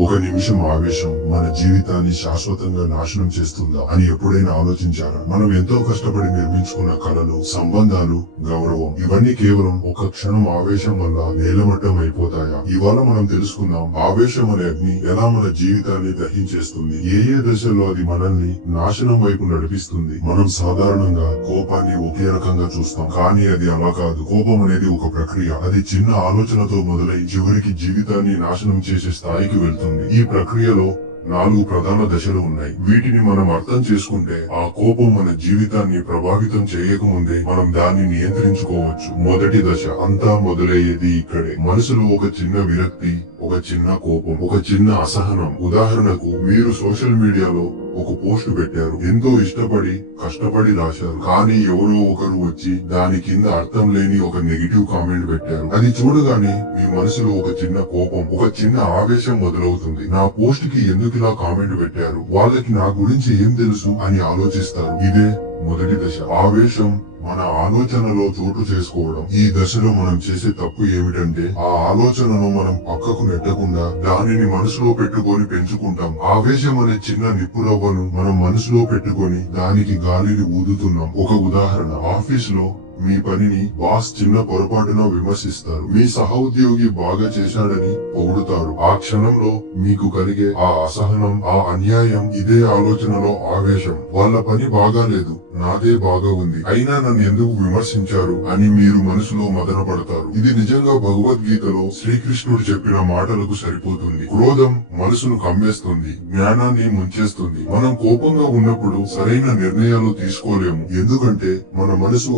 ఒక నిమిషం ఆవేశం మన జీవితాన్ని శాశ్వతంగా నాశనం చేస్తుందా అని ఎప్పుడైనా ఆలోచించారా? మనం ఎంతో కష్టపడి నిర్మించుకున్న కళలు సంబంధాలు గౌరవం ఇవన్నీ కేవలం ఒక క్షణం ఆవేశం వల్ల నేలమట్టం అయిపోతాయా ఇవాళ మనం తెలుసుకుందాం ఆవేశం అనే అగ్ని ఎలా మన జీవితాన్ని దహించేస్తుంది? ఏ ఏ దశల్లో అది మనల్ని నాశనం వైపు నడిపిస్తుంది? మనం సాధారణంగా కోపాన్ని ఒకే రకంగా చూస్తాం. కానీ అది అలా కాదు. కోపం అనేది ఒక ప్రక్రియ. అది చిన్న ఆలోచనతో మొదలై చివరికి జీవితాన్ని నాశనం చేసే స్థాయికి వెళ్తుంది. ఈ ప్రక్రియలో నాలుగు ప్రధాన దశలు ఉన్నాయి. వీటిని మనం అర్థం చేసుకుంటే ఆ కోపం మన జీవితాన్ని ప్రభావితం చేయకముందే మనం దాన్ని నియంత్రించుకోవచ్చు. మొదటి దశ అంతా మొదలయ్యేది ఇక్కడే. మనసులో ఒక చిన్న విరక్తి ఒక చిన్న కోపం ఒక చిన్న అసహనం. ఉదాహరణకు మీరు సోషల్ మీడియాలో ఒక పోస్ట్ పెట్టారు. ఎంతో ఇష్టపడి కష్టపడి రాశారు. కానీ ఎవరో ఒకరు వచ్చి దాని కింద అర్థం లేని ఒక నెగిటివ్ కామెంట్ పెట్టారు. అది చూడగానే మీ మనసులో ఒక చిన్న కోపం ఒక చిన్న ఆవేశం మొదలవుతుంది. నా పోస్ట్కి ఎందుకు ఇలా కామెంట్ పెట్టారు? వాళ్ళకి నా గురించి ఏం తెలుసు అని ఆలోచిస్తారు. ఇదే మొదటి దశ ఆవేశం మన ఆలోచనలో చోటు చేసుకోవడం. ఈ దశలో మనం చేసే తప్పు ఏమిటంటే ఆ ఆలోచనను మనం పక్కకు నెట్టకుండా దానిని మనసులో పెట్టుకొని పెంచుకుంటాం. ఆవేశం అనే చిన్న నిప్పురవ్వను మనం మనసులో పెట్టుకొని దానికి గాలిని ఊదుతున్నాం. ఒక ఉదాహరణ. ఆఫీస్లో మీ పనిని బాస్ చిన్న పొరపాటున విమర్శిస్తారు. మీ సహోద్యోగి బాగా చేశాడని పొగుడుతారు. ఆ క్షణంలో మీకు కలిగే ఆ అసహనం ఆ అన్యాయం ఇదే ఆలోచనలో ఆవేశం. వాళ్ళ పని బాగాలేదు నాదే బాగా ఉంది. అయినా నన్ను ఎందుకు విమర్శించారు అని మీరు మనసులో మదన పడతారు ఇది నిజంగా భగవద్గీతలో శ్రీకృష్ణుడు చెప్పిన మాటలకు సరిపోతుంది. క్రోధం మనసును కమ్మేస్తుంది జ్ఞానాన్ని ముంచేస్తుంది. మనం కోపంగా ఉన్నప్పుడు సరైన నిర్ణయాలు తీసుకోలేము. ఎందుకంటే మన మనసు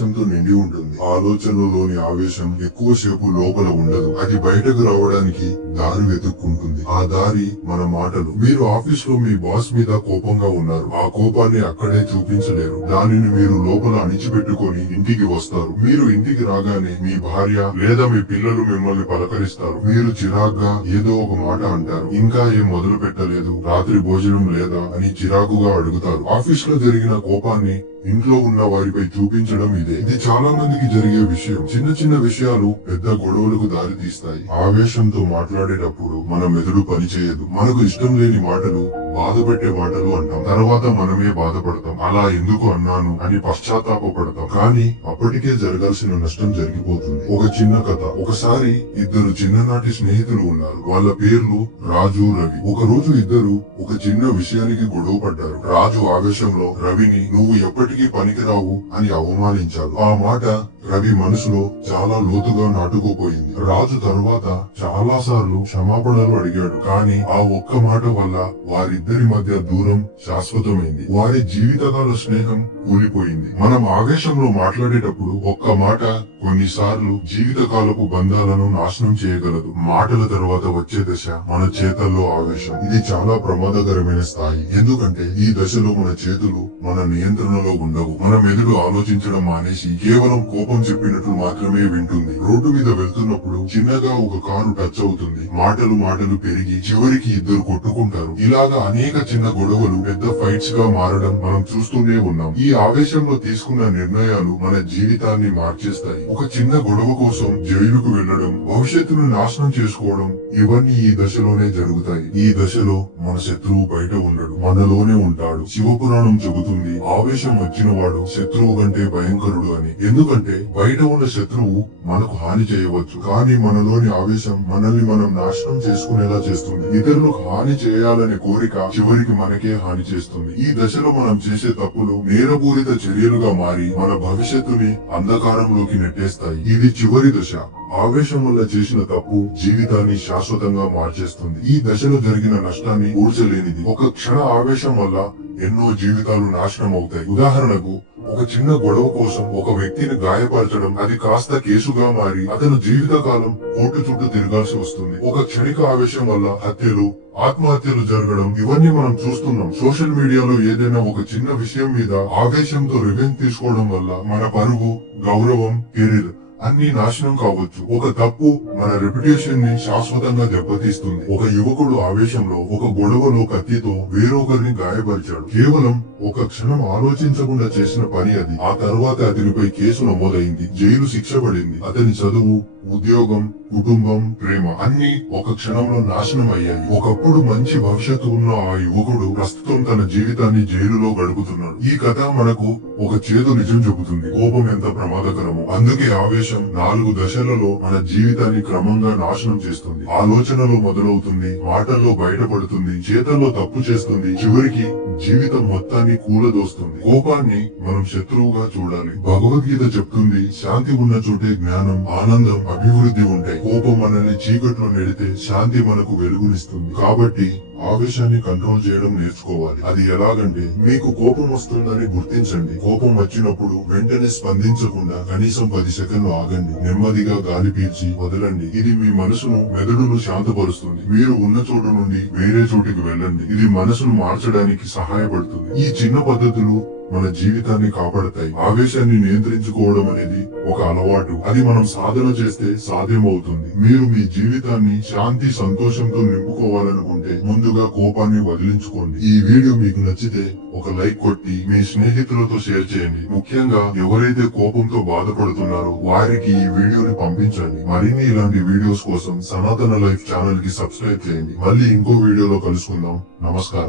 ఆవేశంతో నిండి ఉంటుంది. ఆలోచనలోని ఆవేశం ఎక్కువసేపు లోపల ఉండదు. అది బయటకు రావడానికి దారి వెతుక్కుంటుంది. ఆ దారి మన మాటలు. మీరు ఆఫీస్లో మీ బాస్ మీద కోపంగా ఉన్నారు. ఆ కోపాన్ని అక్కడే చూపించలేరు. దానిని మీరు లోపల అణిచిపెట్టుకొని ఇంటికి వస్తారు. మీరు ఇంటికి రాగానే మీ భార్య లేదా మీ పిల్లలు మిమ్మల్ని పలకరిస్తారు. మీరు చిరాగ్గా ఏదో ఒక మాట అంటారు. ఇంకా ఏం మొదలు పెట్టలేదు రాత్రి భోజనం లేదా అని చిరాకుగా అడుగుతారు. ఆఫీస్లో జరిగిన కోపాన్ని ఇంట్లో ఉన్న వారిపై చూపించడం ఇదే. ఇది చాలా మందికి జరిగే విషయం. చిన్న చిన్న విషయాలు పెద్ద గొడవలకు దారి తీస్తాయి ఆవేశంతో మాట్లాడేటప్పుడు మన మెదడు పనిచేయదు మనకు ఇష్టం లేని మాటలు బాధపెట్టే మాటలు అంటాం. తర్వాత మనమే బాధపడతాం. అలా ఎందుకు అన్నాను అని పశ్చాత్తాపడతాం కానీ అప్పటికే జరగాల్సిన నష్టం జరిగిపోతుంది. ఒక చిన్న కథ. ఒకసారి ఇద్దరు చిన్ననాటి స్నేహితులు ఉన్నారు. వాళ్ళ పేర్లు రాజు రవి. ఒక రోజు ఇద్దరు ఒక చిన్న విషయానికి గొడవ పడ్డారు. రాజు ఆవేశంలో రవిని నువ్వు ఎప్పటికీ పనికిరావు అని అవమానించాడు ఆ మాట రవి మనసులో చాలా లోతుగా నాటుకుపోయింది. రాజు తరువాత చాలా సార్లు క్షమాపణలు అడిగాడు. కానీ ఆ ఒక్క మాట వల్ల వారిద్దరి మధ్య దూరం శాశ్వతమైంది. వారి జీవితకాల స్నేహం కూలిపోయింది. మనం ఆవేశంలో మాట్లాడేటప్పుడు ఒక్క మాట కొన్నిసార్లు జీవితకాలపు బంధాలను నాశనం చేయగలదు. మాటల తర్వాత వచ్చే దశ మన చేతల్లో ఆవేశం. ఇది చాలా ప్రమాదకరమైన స్థాయి. ఎందుకంటే ఈ దశలో మన చేతులు మన నియంత్రణలో ఉండవు. మన మెదడు ఆలోచించడం మానేసి కేవలం కోపం చెప్పినట్లు మాత్రమే వింటుంది. రోడ్డు మీద వెళ్తున్నప్పుడు చిన్నగా ఒక కారు టచ్ అవుతుంది. మాటలు మాటలు పెరిగి చివరికి ఇద్దరు కొట్టుకుంటారు. ఇలాగా అనేక చిన్న గొడవలు పెద్ద ఫైట్స్గా మారడం మనం చూస్తూనే ఉన్నాం. ఈ ఆవేశంలో తీసుకున్న నిర్ణయాలు మన జీవితాన్ని మార్చేస్తాయి. ఒక చిన్న గొడవ కోసం జైలుకు వెళ్ళడం భవిష్యత్తును నాశనం చేసుకోవడం ఇవన్నీ ఈ దశలోనే జరుగుతాయి. ఈ దశలో మన శత్రువు బయట ఉండడు మనలోనే ఉంటాడు. శివపురాణం చెబుతుంది ఆవేశం వచ్చిన వాడు శత్రువు కంటే భయంకరుడు అని. ఎందుకంటే బయట ఉన్న శత్రువు మనకు హాని చేయవచ్చు. కానీ మనలోని ఆవేశం మనల్ని మనం నాశనం చేసుకునేలా చేస్తుంది. ఇతరులకు హాని చేయాలనే కోరిక చివరికి మనకే హాని చేస్తుంది. ఈ దశలో మనం చేసే తప్పులు నేరపూరిత చర్యలుగా మారి మన భవిష్యత్తుని అంధకారంలోకి నెట్టేస్తాయి. ఇది చివరి దశ. ఆవేశం వల్ల చేసిన తప్పు జీవితాన్ని శాశ్వతంగా మార్చేస్తుంది. ఈ దశలో జరిగిన నష్టాన్ని ఊర్చలేనిది ఒక క్షణ ఆవేశం వల్ల ఎన్నో జీవితాలు నాశనం అవుతాయి. ఉదాహరణకు ఒక చిన్న గొడవ కోసం ఒక వ్యక్తిని గాయపరచడం అది కాస్త కేసుగా మారి అతను జీవితకాలం కోర్టు చుట్టూ తిరగాల్సి వస్తుంది. ఒక క్షణిక ఆవేశం వల్ల హత్యలు ఆత్మహత్యలు జరగడం ఇవన్నీ మనం చూస్తున్నాం. సోషల్ మీడియాలో ఏదైనా ఒక చిన్న విషయం మీద ఆవేశంతో రివెంజ్ తీసుకోవడం వల్ల మన పరువు గౌరవం కెరీర్ అన్ని నాశనం కావచ్చు. ఒక తప్పు మన రెప్యుటేషన్ని శాశ్వతంగా దెబ్బతీస్తుంది. ఒక యువకుడు ఆవేశంలో ఒక గొడవలో కత్తితో వేరొకరిని గాయపరిచాడు. కేవలం ఒక క్షణం ఆలోచించకుండా చేసిన పని అది. ఆ తర్వాత అతనిపై కేసు నమోదైంది. జైలు శిక్ష పడింది. అతని చదువు ఉద్యోగం కుటుంబం ప్రేమ అన్ని ఒక క్షణంలో నాశనం అయ్యాయి. ఒకప్పుడు మంచి భవిష్యత్తు ఉన్న ఆ యువకుడు ప్రస్తుతం తన జీవితాన్ని జైలులో గడుపుతున్నాడు. ఈ కథ మనకు ఒక చేదు నిజం చెబుతుంది. కోపం ఎంత ప్రమాదకరమో. అందుకే ఆవేశం నాలుగు దశలలో మన జీవితాన్ని క్రమంగా నాశనం చేస్తుంది. ఆలోచనలో మొదలవుతుంది మాటల్లో బయటపడుతుంది చేతల్లో తప్పు చేస్తుంది. చివరికి జీవితం మొత్తాన్ని కూలదోస్తుంది. కోపాన్ని మనం శత్రువుగా చూడాలి. భగవద్గీత చెప్తుంది శాంతి ఉన్న చోటే జ్ఞానం ఆనందం అభివృద్ధి ఉంటాయి. కోపం మనల్ని చీకట్లో నెడితే శాంతి మనకు వెలుగునిస్తుంది. కాబట్టి ఆవేశాన్ని కంట్రోల్ చేయడం నేర్చుకోవాలి. అది ఎలాగంటే మీకు కోపం వస్తుందని గుర్తించండి. కోపం వచ్చినప్పుడు వెంటనే స్పందించకుండా కనీసం పది సెకండ్లు ఆగండి. నెమ్మదిగా గాలి పీల్చి వదలండి. ఇది మీ మనసును మెదడును శాంతపరుస్తుంది. మీరు ఉన్న చోటు నుండి వేరే చోటికి వెళ్ళండి. ఇది మనసును మార్చడానికి సహాయపడుతుంది. ఈ చిన్న పద్ధతులు మన జీవితాన్ని కాపాడతాయి. ఆవేశాన్ని నియంత్రించుకోవడం అనేది ఒక అలవాటు. అది మనం సాధన చేస్తే సాధ్యమవుతుంది. మీరు మీ జీవితాన్ని శాంతి సంతోషంతో నింపుకోవాలనుకుంటే ముందుగా కోపాన్ని వదిలించుకోండి. ఈ వీడియో మీకు నచ్చితే ఒక లైక్ కొట్టి మీ స్నేహితులతో షేర్ చేయండి. ముఖ్యంగా ఎవరైతే కోపంతో బాధపడుతున్నారో వారికి ఈ వీడియోని పంపించండి. మరిన్ని ఇలాంటి వీడియోస్ కోసం సనాతన లైఫ్ ఛానల్కి సబ్స్క్రైబ్ చేయండి. మళ్ళీ ఇంకో వీడియోలో కలుసుకుందాం. నమస్కారం.